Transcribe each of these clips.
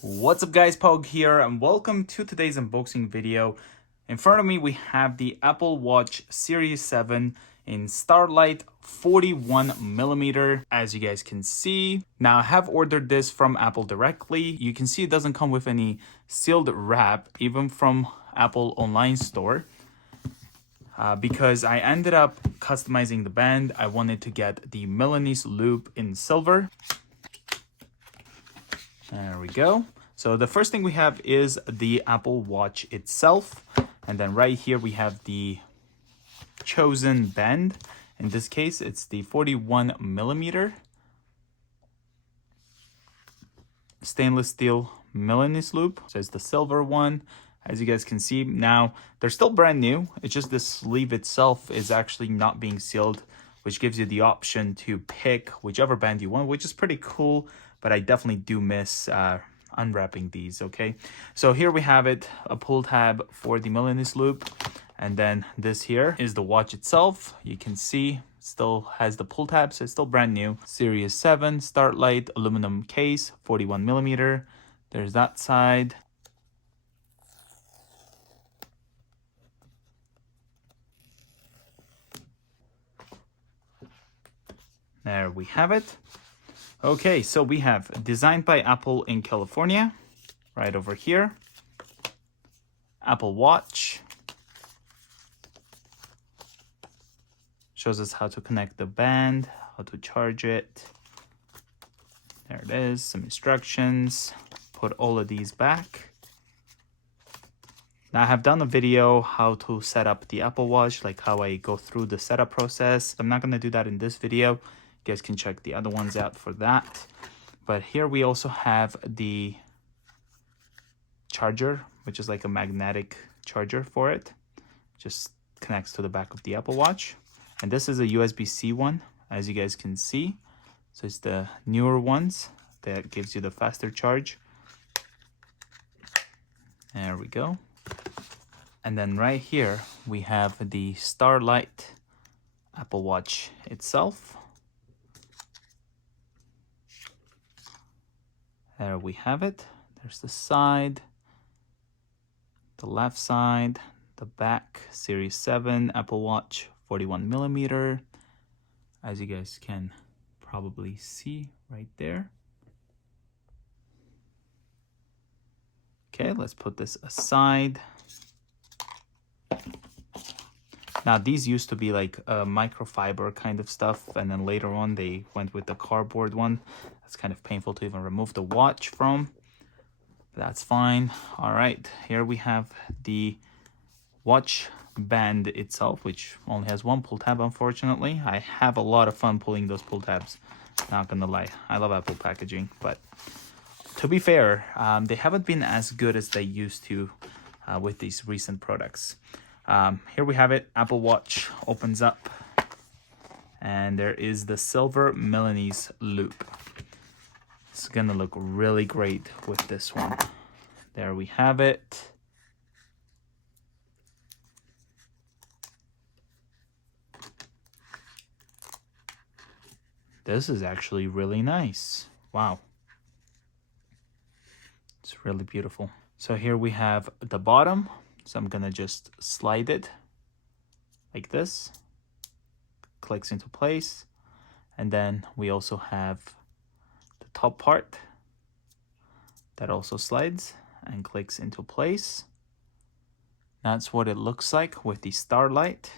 What's up guys, Pog here and welcome to today's unboxing video. In front of me we have the Apple Watch Series 7 in Starlight 41mm, as you guys can see. Now I have ordered this from Apple directly. You can see it doesn't come with any sealed wrap, even from Apple online store. Because I ended up customizing the band, I wanted to get the Milanese loop in silver. There we go. So the first thing we have is the Apple Watch itself. And then right here we have the chosen band. In this case, it's the 41mm stainless steel Milanese loop. So it's the silver one, as you guys can see. Now, they're still brand new. It's just the sleeve itself is actually not being sealed, which gives you the option to pick whichever band you want, which is pretty cool. But I definitely do miss unwrapping these. Okay, so here we have it, a pull tab for the Milanese loop, and then this here is the watch itself. You can see still has the pull tab, so it's still brand new. Series 7 Starlight aluminum case, 41mm. There's that side. There we have it. Okay, so we have designed by Apple in California, right over here. Apple Watch. Shows us how to connect the band, how to charge it. There it is, some instructions. Put all of these back. Now I have done a video how to set up the Apple Watch, like how I go through the setup process. I'm not gonna do that in this video. You guys can check the other ones out for that. But here we also have the charger, which is like a magnetic charger for it. Just connects to the back of the Apple Watch. And this is a USB-C one, as you guys can see. So it's the newer ones that gives you the faster charge. There we go. And then right here, we have the Starlight Apple Watch itself. There we have it. There's the side, the left side, the back, Series 7 Apple Watch 41mm, as you guys can probably see right there. Okay, let's put this aside. Now these used to be like a microfiber kind of stuff, and then later on they went with the cardboard one. That's kind of painful to even remove the watch from. That's fine. All right, here we have the watch band itself, which only has one pull tab, unfortunately. I have a lot of fun pulling those pull tabs, not gonna lie. I love Apple packaging, but to be fair, they haven't been as good as they used to with these recent products. Here we have it. Apple Watch opens up, and there is the silver Milanese loop. It's gonna look really great with this one. There we have it. This is actually really nice. Wow. It's really beautiful. So here we have the bottom. So I'm gonna just slide it like this. Clicks into place. And then we also have the top part that also slides and clicks into place. That's what it looks like with the Starlight.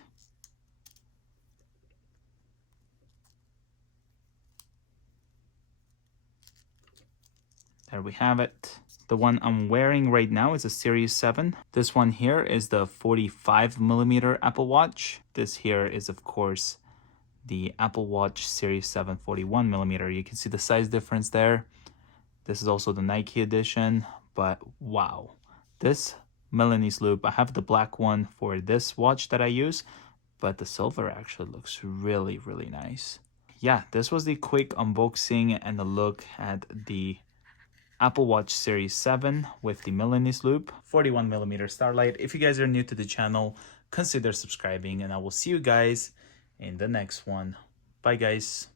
There we have it. The one I'm wearing right now is a Series 7. This one here is the 45mm Apple Watch. This here is, of course, the Apple Watch Series 7 41mm. You can see the size difference there. This is also the Nike edition, but wow. This Milanese loop, I have the black one for this watch that I use, but the silver actually looks really, really nice. Yeah, this was the quick unboxing and a look at the Apple Watch Series 7 with the Milanese loop, 41mm Starlight. If you guys are new to the channel, consider subscribing, and I will see you guys in the next one. Bye guys.